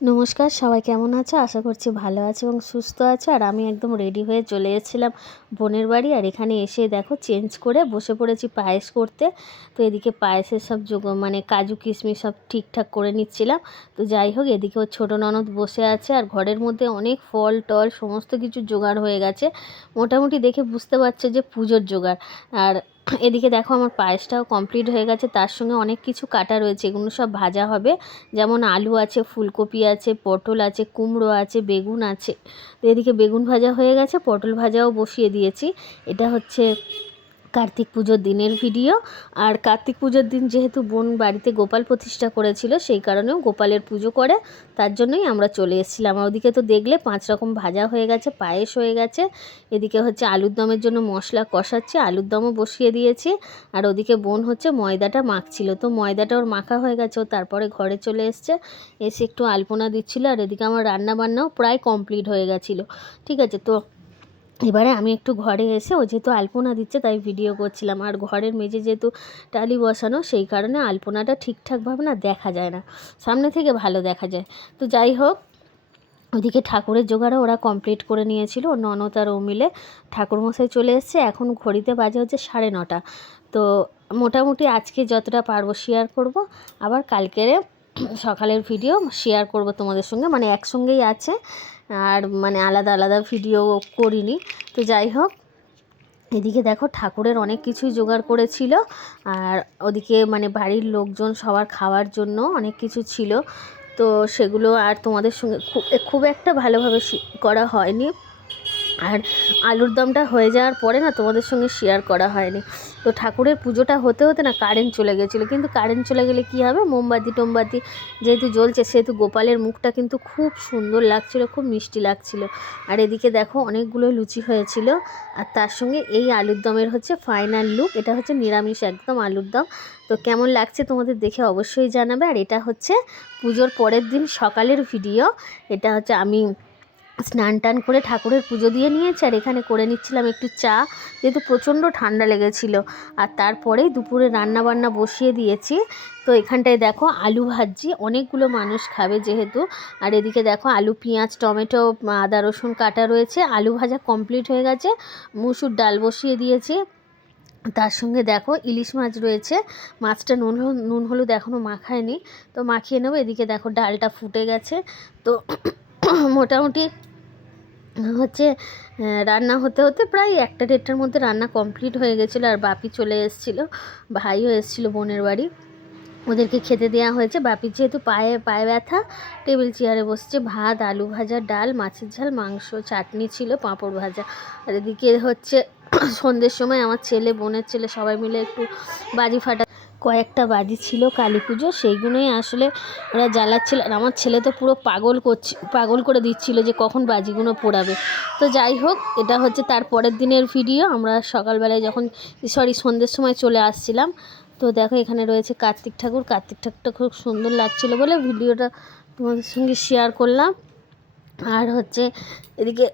নমস্কার, সবাই কেমন আছো? আশা করছি ভালো আছো এবং সুস্থ আছো। আর আমি একদম রেডি হয়ে চলে এসেছিলাম বোনের বাড়ি। আর এখানে এসে দেখো চেঞ্জ করে বসে পড়েছি পায়েস করতে। তো এদিকে পায়েসের সব মানে কাজু কিশমিশ সব ঠিকঠাক করে নিচ্ছিলাম। তো যাই হোক, এদিকে ওর ছোটো ননদ বসে আছে আর ঘরের মধ্যে অনেক ফল টল সমস্ত কিছু জোগাড় হয়ে গেছে। মোটামুটি দেখে বুঝতে পারছো যে পুজোর জোগাড়। আর এদিকে দেখো আমার পায়েসটাও কমপ্লিট হয়ে গেছে, তার সঙ্গে অনেক কিছু কাটা রয়েছে, এগুলো সব ভাজা হবে। যেমন আলু আছে, ফুলকপি আছে, পটল আছে, কুমড়ো আছে, বেগুন আছে। তো এদিকে বেগুন ভাজা হয়ে গেছে, পটল ভাজাও বসিয়ে দিয়েছি। এটা হচ্ছে কার্তিক পুজোর দিনের ভিডিও। আর কার্তিক পুজোর দিন যেহেতু বোন বাড়িতে গোপাল প্রতিষ্ঠা করেছিল, সেই কারণেও গোপালের পুজো করে, তার জন্যই আমরা চলে এসেছিলাম। ওদিকে তো দেখলে 5 রকম ভাজা হয়ে গেছে, পায়েস হয়ে গেছে। এদিকে হচ্ছে আলুর দমের জন্য মশলা কষাচ্ছি, আলুর দমও বসিয়ে দিয়েছি। আর ওদিকে বোন হচ্ছে ময়দাটা মাখছিল, তো ময়দাটা ওর মাখা হয়ে গেছে, ও তারপরে ঘরে চলে এসছে, এসে একটু আলপনা দিচ্ছিল। আর এদিকে আমার রান্না বান্নাও প্রায় কমপ্লিট হয়ে গেছিলো। ঠিক আছে, তো এবারে আমি একটু ঘরে এসে, ও যেহেতু আলপনা দিচ্ছে তাই ভিডিও করছিলাম। আর ঘরের মেঝে যেহেতু টালি বসানো, সেই কারণে আলপনাটা ঠিকঠাকভাবে না দেখা যায় না, সামনে থেকে ভালো দেখা যায়। তো যাই হোক, ওদিকে ঠাকুরের জোগাড়ও ওরা কমপ্লিট করে নিয়েছিল, ও ননদ আর ও মিলে। ঠাকুরমশাই চলে এসছে, এখন ঘড়িতে বাজে হচ্ছে 9:30। তো মোটামুটি আজকে যতটা পারবো শেয়ার করব, আবার কালকেরে সকালের ভিডিও শেয়ার করব তোমাদের সঙ্গে, মানে একসঙ্গেই আছে, আর মানে আলাদা আলাদা ভিডিও করিনি। তো যাই হোক, এদিকে দেখো ঠাকুরের অনেক কিছুই জোগাড় করেছিল। আর ওদিকে মানে বাড়ির লোকজন সবার খাওয়ার জন্য অনেক কিছু ছিল। তো সেগুলো আর তোমাদের সঙ্গে খুব একটা ভালোভাবে করা হয়নি। আর আলুর দমটা হয়ে যাওয়ার পরে না তোমাদের সঙ্গে শেয়ার করা হয়নি। তো ঠাকুরের পুজোটা হতে হতে না কারেন্ট চলে গেছিলো, কিন্তু কারেন্ট চলে গেলে কী হবে, মোমবাতি টোমবাতি যেহেতু জ্বলছে, সেহেতু গোপালের মুখটা কিন্তু খুব সুন্দর লাগছিল, খুব মিষ্টি লাগছিল। আর এদিকে দেখো অনেকগুলো লুচি হয়েছিল। আর তার সঙ্গে এই আলুর দমের হচ্ছে ফাইনাল লুক, এটা হচ্ছে নিরামিষ একদম আলুর দম। তো কেমন লাগছে তোমাদের দেখে অবশ্যই জানাবে। আর এটা হচ্ছে পুজোর পরের দিন সকালের ভিডিও। এটা হচ্ছে আমি স্নান টান করে ঠাকুরের পুজো দিয়ে নিয়েছি, আর এখানে করে নিচ্ছিলাম একটু চা, যেহেতু প্রচণ্ড ঠান্ডা লেগেছিল। আর তারপরেই দুপুরে রান্না বান্না বসিয়ে দিয়েছি। তো এখানটায় দেখো আলু ভাজি, অনেকগুলো মানুষ খাবে যেহেতু। আর এদিকে দেখো আলু, পেঁয়াজ, টমেটো, আদা রসুন কাটা রয়েছে। আলু ভাজা কমপ্লিট হয়ে গেছে, মুসুর ডাল বসিয়ে দিয়েছি। তার সঙ্গে দেখো ইলিশ মাছ রয়েছে, মাছটা নুন হলুদ এখনও মাখায়নি, তো মাখিয়ে নেবো। এদিকে দেখো ডালটা ফুটে গেছে। তো মোটামুটি হচ্ছে রান্না হতে হতে প্রায় 1টা-1:30টার মধ্যে রান্না কমপ্লিট হয়ে গেছিলো। আর বাপি চলে এসেছিলো, ভাইও এসেছিলো বোনের বাড়ি, ওদেরকে খেতে দেওয়া হয়েছে। বাপির যেহেতু পায়ে ব্যথা, টেবিল চেয়ারে বসছে। ভাত, আলু ভাজা, ডাল, মাছের ঝাল, মাংস, চাটনি ছিল, পাঁপড় ভাজা। আর এদিকে হচ্ছে সন্ধ্যের সময় আমার ছেলে, বোনের ছেলে সবাই মিলে একটু বাজি ফাটা, কয়েকটা বাজি ছিল কালী পুজো, সেইগুলোই আসলে ওরা জ্বালাচ্ছিল। আর আমার ছেলে তো পুরো পাগল করে দিচ্ছিল যে কখন বাজিগুলো পোড়াবে। তো যাই হোক, এটা হচ্ছে তার পরের দিনের ভিডিও। আমরা সকালবেলায় যখন সন্ধ্যের সময় চলে আসছিলাম। তো দেখো এখানে রয়েছে কার্তিক ঠাকুরটা খুব সুন্দর লাগছিল বলে ভিডিওটা তোমাদের সঙ্গে শেয়ার করলাম। আর হচ্ছে এদিকে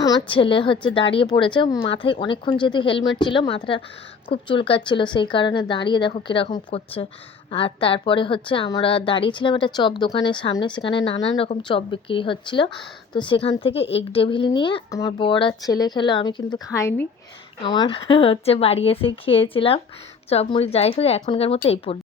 আমার ছেলে হচ্ছে দাঁড়িয়ে পড়েছে, মাথায় অনেকক্ষণ যেহেতু হেলমেট ছিল, মাথাটা খুব চুলকাচ্ছিল, সেই কারণে দাঁড়িয়ে দেখো কীরকম করছে। আর তারপরে হচ্ছে আমরা দাঁড়িয়েছিলাম একটা চপ দোকানের সামনে, সেখানে নানান রকম চপ বিক্রি হচ্ছিল। তো সেখান থেকে এগ ডেভিল নিয়ে আমার বর আর ছেলে খেলো, আমি কিন্তু খাইনি, আমার হচ্ছে বাড়ি এসে খেয়েছিলাম চপ মুড়ি। যাই হোক, এখনকার মতো এই পর্যন্ত।